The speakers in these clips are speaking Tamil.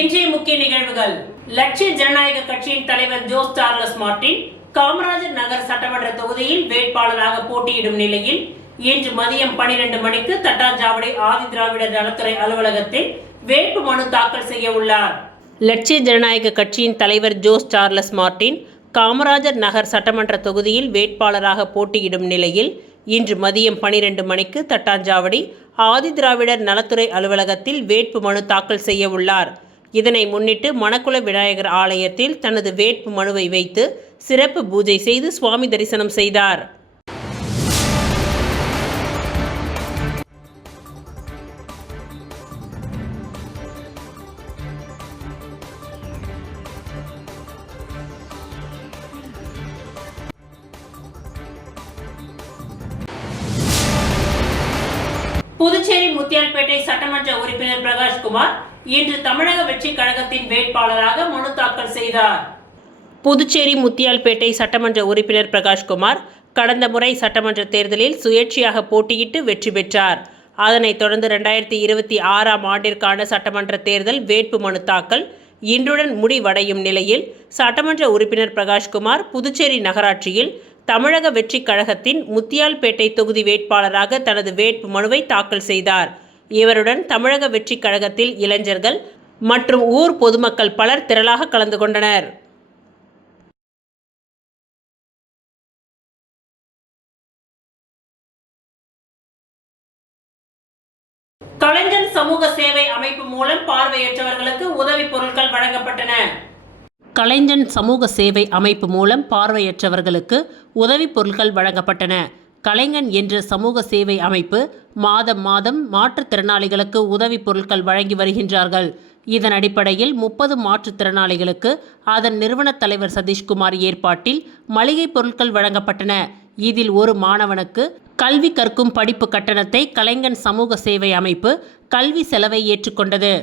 இன்றைய முக்கிய நிகழ்வுகள். லட்சிய ஜனநாயக கட்சியின் தலைவர் Jose Charles Martin Kamarajar Nagar சட்டமன்ற தொகுதியில் வேட்பாளராக போட்டியிடும் நிலையில் இன்று மதியம் 12 மணிக்கு தட்டாஞ்சாவடி ஆதி திராவிடர் நலத்துறை அலுவலகத்தில் வேட்பு மனு தாக்கல் செய்ய உள்ளார். லட்சிய ஜனநாயக கட்சியின் தலைவர் Jose Charles Martin Kamarajar Nagar சட்டமன்ற தொகுதியில் வேட்பாளராக போட்டியிடும் நிலையில் இன்று மதியம் 12 மணிக்கு தட்டாஞ்சாவடி ஆதி திராவிடர் நலத்துறை அலுவலகத்தில் வேட்பு மனு தாக்கல் செய்ய உள்ளார். இதனை முன்னிட்டு மணக்குள விநாயகர் ஆலயத்தில் தனது வேட்பு மனுவை வைத்து சிறப்பு பூஜை செய்து சுவாமி தரிசனம் செய்தார். புதுச்சேரி முத்தியால்பேட்டை சட்டமன்ற உறுப்பினர் பிரகாஷ்குமார் இன்று தமிழக வெற்றி கழகத்தின் வேட்பாளராக மனு தாக்கல் செய்தார். புதுச்சேரி முத்தியால்பேட்டை சட்டமன்ற உறுப்பினர் பிரகாஷ்குமார் கடந்த முறை சட்டமன்ற தேர்தலில் சுயேட்சையாக போட்டியிட்டு வெற்றி பெற்றார். அதனைத் தொடர்ந்து 2026ஆம் ஆண்டிற்கான சட்டமன்ற தேர்தல் வேட்பு மனு தாக்கல் இன்றுடன் முடிவடையும் நிலையில் சட்டமன்ற உறுப்பினர் பிரகாஷ்குமார் புதுச்சேரி நகராட்சியில் தமிழக வெற்றி கழகத்தின் முத்தியால்பேட்டை தொகுதி வேட்பாளராக தனது வேட்பு மனுவை தாக்கல் செய்தார். இவருடன் தமிழக வெற்றி கழகத்தில் இளைஞர்கள் மற்றும் ஊர் பொதுமக்கள் பலர் திரளாக கலந்து கொண்டனர். கலைஞன் சமூக சேவை அமைப்பு மூலம் பார்வையற்றவர்களுக்கு உதவி பொருட்கள் வழங்கப்பட்டன. கலைஞன் சமூக சேவை அமைப்பு மூலம் பார்வையற்றவர்களுக்கு உதவி பொருட்கள் வழங்கப்பட்டன. கலைஞன் என்ற சமூக சேவை அமைப்பு மாதம் மாற்றுத்திறனாளிகளுக்கு உதவி பொருட்கள் வழங்கி வருகின்றார்கள். இதன் அடிப்படையில் 30 மாற்றுத்திறனாளிகளுக்கு அதன் நிறுவன தலைவர் சதீஷ்குமார் ஏற்பாட்டில் மளிகை பொருட்கள் வழங்கப்பட்டன. இதில் ஒரு மாணவனுக்கு கல்வி கற்கும் படிப்பு கட்டணத்தை கலைஞன் சமூக சேவை அமைப்பு கல்வி செலவை ஏற்றுக்கொண்டது.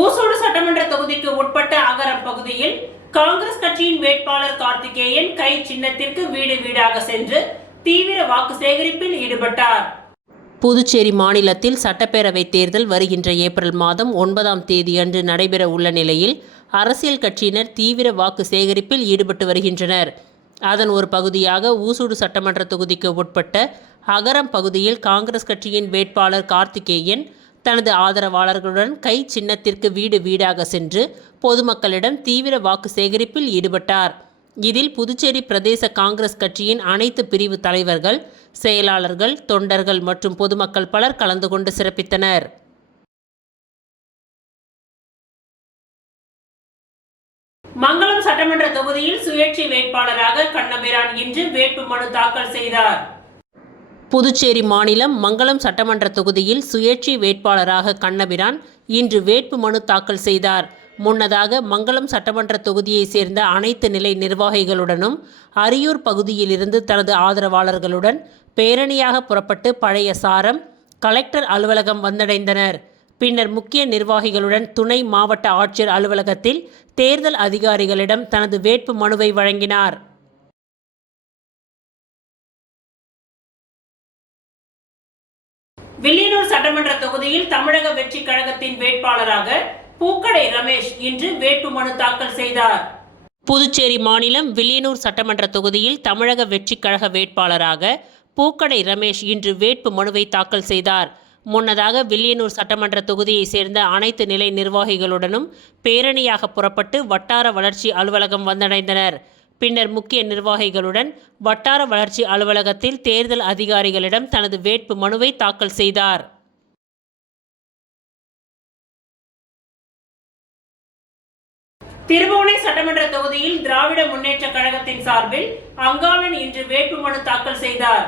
ஊசூடு சட்டமன்ற தொகுதிக்கு உட்பட்ட அகரம் பகுதியில் காங்கிரஸ் கட்சியின் வேட்பாளர் கார்த்திகேயன் கை சின்னத்திற்கு வீடு வீடாக சென்று தீவிர வாக்கு சேகரிப்பில் ஈடுபட்டார். புதுச்சேரி மாநிலத்தில் சட்டப்பேரவை தேர்தல் வருகின்ற ஏப்ரல் மாதம் 9ஆம் தேதியன்று நடைபெற உள்ள நிலையில் அரசியல் கட்சியினர் தீவிர வாக்கு சேகரிப்பில் ஈடுபட்டு வருகின்றனர். அதன் ஒரு பகுதியாக ஊசூடு சட்டமன்ற தொகுதிக்கு உட்பட்ட அகரம் பகுதியில் காங்கிரஸ் கட்சியின் வேட்பாளர் கார்த்திகேயன் தனது ஆதரவாளர்களுடன் கை சின்னத்திற்கு வீடு வீடாக சென்று பொதுமக்களிடம் தீவிர வாக்கு சேகரிப்பில் ஈடுபட்டார். இதில் புதுச்சேரி பிரதேச காங்கிரஸ் கட்சியின் அனைத்து பிரிவு தலைவர்கள், செயலாளர்கள், தொண்டர்கள் மற்றும் பொதுமக்கள் பலர் கலந்து கொண்டு சிறப்பித்தனர். மங்களம் சட்டமன்ற தொகுதியில் சுயேட்சை வேட்பாளராக கண்ணபிரான் இன்று வேட்பு மனு தாக்கல் செய்தார். புதுச்சேரி மாநிலம் மங்களம் சட்டமன்ற தொகுதியில் சுயேட்சை வேட்பாளராக கண்ணபிரான் இன்று வேட்பு மனு தாக்கல் செய்தார். முன்னதாக மங்களம் சட்டமன்ற தொகுதியை சேர்ந்த அனைத்து நிலை நிர்வாகிகளுடனும் அரியூர் பகுதியிலிருந்து தனது ஆதரவாளர்களுடன் பேரணியாக புறப்பட்டு பழைய சாரம் கலெக்டர் அலுவலகம் வந்தடைந்தனர். பின்னர் முக்கிய நிர்வாகிகளுடன் துணை மாவட்ட ஆட்சியர் அலுவலகத்தில் தேர்தல் அதிகாரிகளிடம் தனது வேட்பு மனுவை வழங்கினார். வில்லியனூர் சட்டமன்ற தொகுதியில் தமிழக வெற்றி கழகத்தின் வேட்பாளராக பூக்கடை ரமேஷ் இன்று வேட்பு மனு தாக்கல் செய்தார். புதுச்சேரி மாநிலம் வில்லியனூர் சட்டமன்ற தொகுதியில் தமிழக வெற்றி கழக வேட்பாளராக பூக்கடை ரமேஷ் இன்று வேட்பு மனுவை தாக்கல் செய்தார். முன்னதாக வில்லியனூர் சட்டமன்ற தொகுதியை சேர்ந்த அனைத்து நிலை நிர்வாகிகளுடனும் பேரணியாக புறப்பட்டு வட்டார வளர்ச்சி அலுவலகம் வந்தடைந்தனர். பின்னர் முக்கிய நிர்வாகிகளுடன் வட்டார வளர்ச்சி அலுவலகத்தில் தேர்தல் அதிகாரிகளிடம் தனது வேட்பு மனுவை தாக்கல் செய்தார். திருபுவனை சட்டமன்ற தொகுதியில் திராவிட முன்னேற்ற கழகத்தின் சார்பில் அங்காளன் இன்று வேட்புமனு தாக்கல் செய்தார்.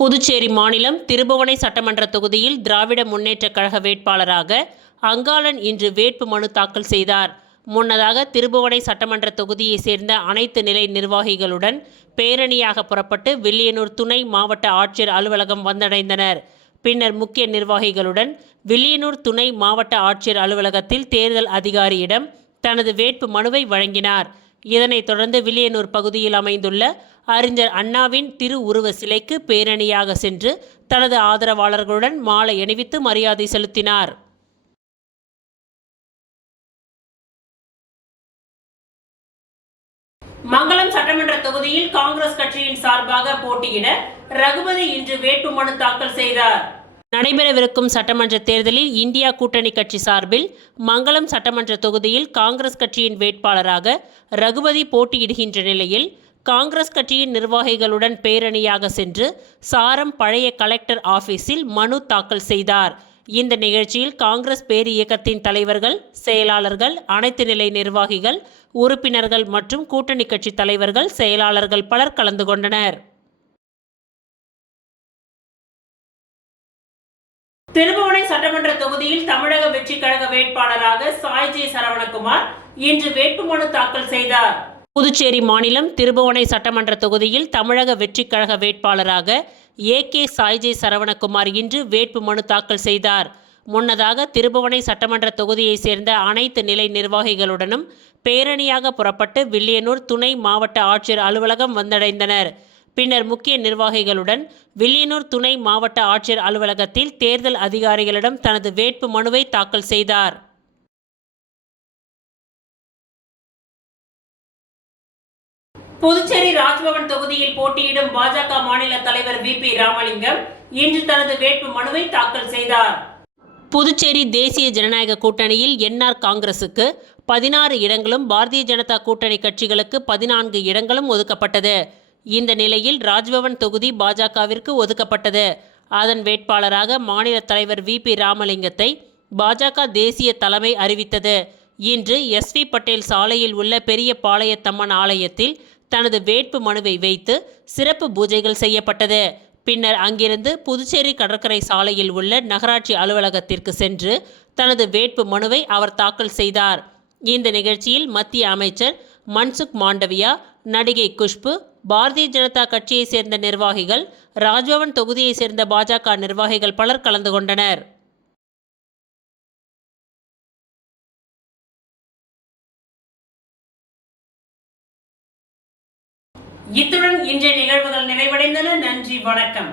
புதுச்சேரி மாநிலம் திருபுவனை சட்டமன்ற தொகுதியில் திராவிட முன்னேற்ற கழக வேட்பாளராக அங்காளன் இன்று வேட்புமனு தாக்கல் செய்தார். முன்னதாக திருபுவனை சட்டமன்ற தொகுதியை சேர்ந்த அனைத்து நிலை நிர்வாகிகளுடன் பேரணியாக புறப்பட்டு வில்லியனூர் துணை மாவட்ட ஆட்சியர் அலுவலகம் வந்தடைந்தனர். பின்னர் முக்கிய நிர்வாகிகளுடன் வில்லியனூர் துணை மாவட்ட ஆட்சியர் அலுவலகத்தில் தேர்தல் அதிகாரியிடம் தனது வேட்பு மனுவை வழங்கினார். இதனைத் தொடர்ந்து வில்லியனூர் பகுதியில் அமைந்துள்ள அறிஞர் அண்ணாவின் திரு உருவ சிலைக்கு பேரணியாக சென்று தனது ஆதரவாளர்களுடன் மாலை அணிவித்து மரியாதை செலுத்தினார். மங்களம் சட்டமன்ற தொகுதியில் காங்கிரஸ் கட்சியின் சார்பாக போட்டியிட ரகுபதி இன்று வேட்புமனு தாக்கல் செய்தார். நடைபெறவிருக்கும் சட்டமன்ற தேர்தலில் இந்தியா கூட்டணி கட்சி சார்பில் மங்களம் சட்டமன்ற தொகுதியில் காங்கிரஸ் கட்சியின் வேட்பாளராக ரகுபதி போட்டியிடுகின்ற நிலையில் காங்கிரஸ் கட்சியின் நிர்வாகிகளுடன் பேரணியாக சென்று சாரம் பழைய கலெக்டர் ஆபீஸில் மனு தாக்கல் செய்தார். இந்த நிகழ்ச்சியில் காங்கிரஸ் பேர் இயக்கத்தின் தலைவர்கள், செயலாளர்கள், அனைத்து நிலை நிர்வாகிகள், உறுப்பினர்கள் மற்றும் கூட்டணி கட்சி தலைவர்கள், செயலாளர்கள் பலர் கலந்து கொண்டனர். திருபுவனை சட்டமன்ற தொகுதியில் தமிழக வெற்றி கழக வேட்பாளராக சாய்ஜே சரவணகுமார் இன்று வேட்புமனு தாக்கல் செய்தார். புதுச்சேரி மாநிலம் திருபுவனை சட்டமன்ற தொகுதியில் தமிழக வெற்றி கழக வேட்பாளராக ஏ.கே. சாய்ஜே சரவணகுமார் இன்று வேட்புமனு தாக்கல் செய்தார். முன்னதாக திருபுவனை சட்டமன்ற தொகுதியை சேர்ந்த அனைத்து நிலை நிர்வாகிகளுடனும் பேரணியாக புறப்பட்டு வில்லியனூர் துணை மாவட்ட ஆட்சியர் அலுவலகம் வந்தடைந்தனர். பின்னர் முக்கிய நிர்வாகிகளுடன் வில்லியனூர் துணை மாவட்ட ஆட்சியர் அலுவலகத்தில் தேர்தல் அதிகாரிகளிடம் தனது வேட்பு மனுவை தாக்கல் செய்தார். புதுச்சேரி ராஜ்பவன் தொகுதியில் போட்டியிடும் பாஜக மாநில தலைவர் வி.பி. ராமலிங்கம் இன்று தனது வேட்பு மனுவை தாக்கல் செய்தார். புதுச்சேரி தேசிய ஜனநாயக கூட்டணியில் என்ஆர் காங்கிரசுக்கு 16 இடங்களும் பாரதிய ஜனதா கூட்டணி கட்சிகளுக்கு 14 இடங்களும் ஒதுக்கப்பட்டது. இந்த நிலையில் ராஜ்பவன் தொகுதி பாஜகவிற்கு ஒதுக்கப்பட்டது. அதன் வேட்பாளராக மாநில தலைவர் வி.பி. ராமலிங்கத்தை பாஜக தேசிய தலைமை அறிவித்தது. இன்று எஸ்.வி. பட்டேல் சாலையில் உள்ள பெரிய பாளையத்தம்மன் ஆலயத்தில் தனது வேட்பு மனுவை வைத்து சிறப்பு பூஜைகள் செய்யப்பட்டது. பின்னர் அங்கிருந்து புதுச்சேரி கடற்கரை சாலையில் உள்ள நகராட்சி அலுவலகத்திற்கு சென்று தனது வேட்பு மனுவை அவர் தாக்கல் செய்தார். இந்த நிகழ்ச்சியில் மத்திய அமைச்சர் மன்சுக் மாண்டவியா, நடிகை குஷ்பு, பாரதிய ஜனதா கட்சியை சேர்ந்த நிர்வாகிகள், ராஜ்பவன் தொகுதியை சேர்ந்த பாஜக நிர்வாகிகள் பலர் கலந்து கொண்டனர். இத்துடன் இன்றைய நிகழ்வுகள் நிறைவடைந்தன. நன்றி, வணக்கம்.